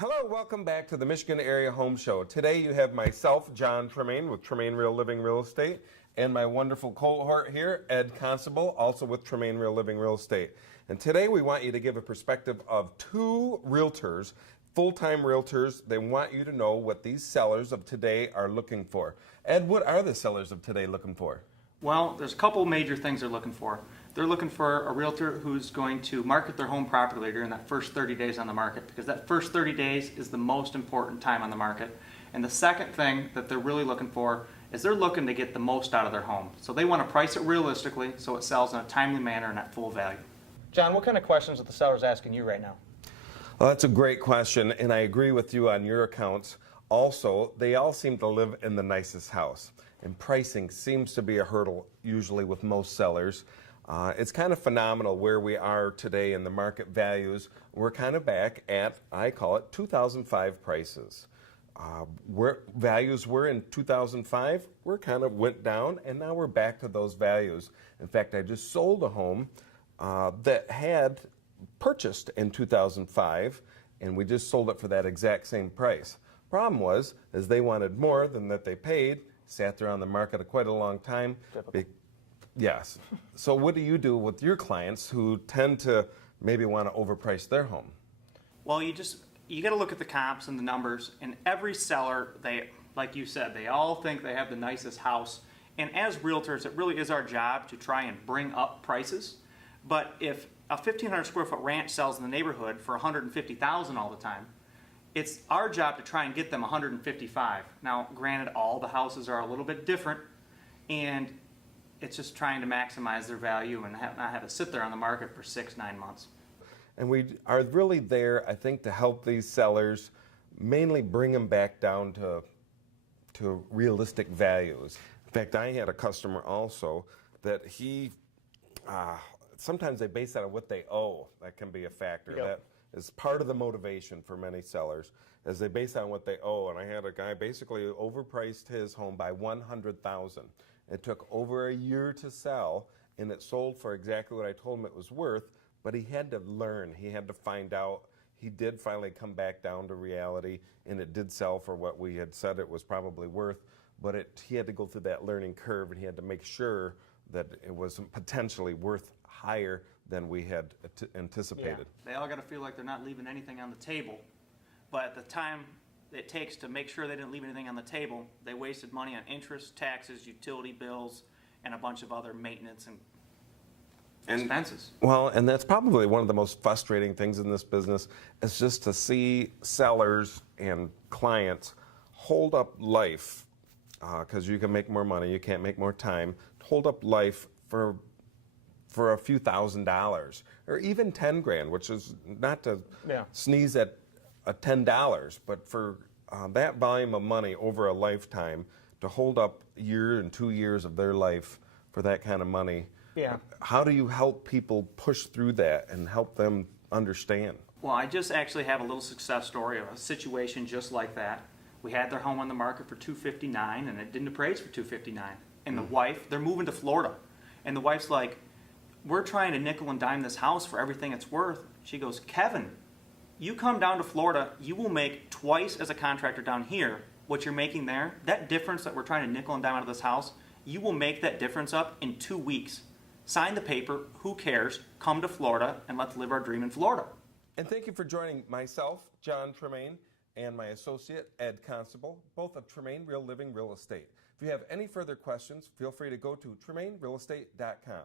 Hello, welcome back to the Michigan Area Home Show. Today you have myself, John Tremaine, with Tremaine Real Living Real Estate, and my wonderful cohort here, Ed Constable, also with Tremaine Real Living Real Estate. And today we want you to give a perspective of two realtors, full-time realtors. They want you to know what these sellers of today are looking for. Ed, what are the sellers of today looking for? Well, there's a couple major things they're looking for. They're looking for a realtor who's going to market their home properly during that first 30 days on the market, because that first 30 days is the most important time on the market. And the second thing that they're really looking for is they're looking to get the most out of their home. So they want to price it realistically so it sells in a timely manner and at full value. John, what kind of questions are the sellers asking you right now? Well, that's a great question, and I agree with you on your accounts. Also, they all seem to live in the nicest house, and pricing seems to be a hurdle usually with most sellers. It's kind of phenomenal where we are today in the market values. We're kind of back at, I call it, 2005 prices. Where values were in 2005, we're kind of went down, and now we're back to those values. In fact, I just sold a home that had purchased in 2005, and we just sold it for that exact same price. Problem was, is they wanted more than that they paid, sat there on the market quite a long time. Yes. So what do you do with your clients who tend to maybe want to overprice their home? Well, you got to look at the comps and the numbers, and every seller, like you said, they all think they have the nicest house. And as realtors, it really is our job to try and bring up prices. But if a 1,500 square foot ranch sells in the neighborhood for $150,000 all the time, it's our job to try and get them $155,000. Now, granted, all the houses are a little bit different, and it's just trying to maximize their value and not have it sit there on the market for 6-9 months. And we are really there, I think, to help these sellers, mainly bring them back down to realistic values. In fact, I had a customer also that sometimes they base that on what they owe. That can be a factor. Yep. That is part of the motivation for many sellers, as they base it on what they owe. And I had a guy basically overpriced his home by $100,000. It took over a year to sell, and it sold for exactly what I told him it was worth, but he had to learn. He had to find out. He did finally come back down to reality, and it did sell for what we had said it was probably worth, but he had to go through that learning curve, and he had to make sure that it was potentially worth higher than we had anticipated. Yeah. They all got to feel like they're not leaving anything on the table, but at the time it takes to make sure they didn't leave anything on the table, they wasted money on interest, taxes, utility bills, and a bunch of other maintenance and expenses. Well, and that's probably one of the most frustrating things in this business is just to see sellers and clients hold up life, because you can make more money, you can't make more time, hold up life for a few $1,000s or even 10 grand, which is not to sneeze at $10, but for that volume of money over a lifetime to hold up a year and 2 years of their life for that kind of money. Yeah. How do you help people push through that and help them understand? Well, I just actually have a little success story of a situation just like that. We had their home on the market for $259,000, and it didn't appraise for $259,000. And the wife, they're moving to Florida, and the wife's like, "We're trying to nickel and dime this house for everything it's worth." She goes, "Kevin, you come down to Florida, you will make twice as a contractor down here what you're making there. That difference that we're trying to nickel and dime out of this house, you will make that difference up in 2 weeks. Sign the paper, who cares? Come to Florida and let's live our dream in Florida." And thank you for joining myself, John Tremaine, and my associate, Ed Constable, both of Tremaine Real Living Real Estate. If you have any further questions, feel free to go to TremaineRealEstate.com.